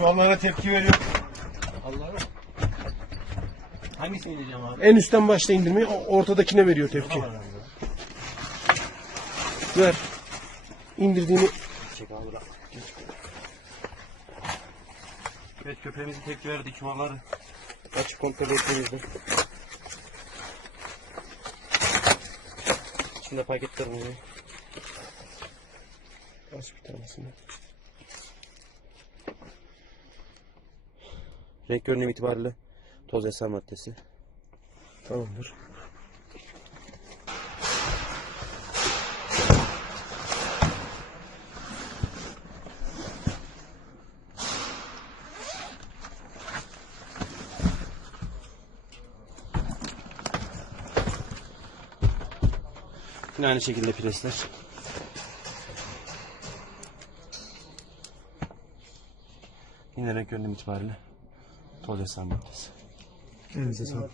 Çuvallara tepki veriyor. Allah'ım. Hangisini indireceğim abi? En üstten başla indirmeyi, ortadakine veriyor tepki. Ver. İndirdiğini Çek abi bırak. Evet, köpeğimizi tepki verdi, çuvalları açık komple bekliyoruz. İçinde paketler oluyor. aç bir tanesini. Renk görünüm itibariyle toz eser maddesi. Tamamdır. Yine aynı şekilde presler. Yine renk görünüm itibariyle toz eser maddesi. Elinize sağlık.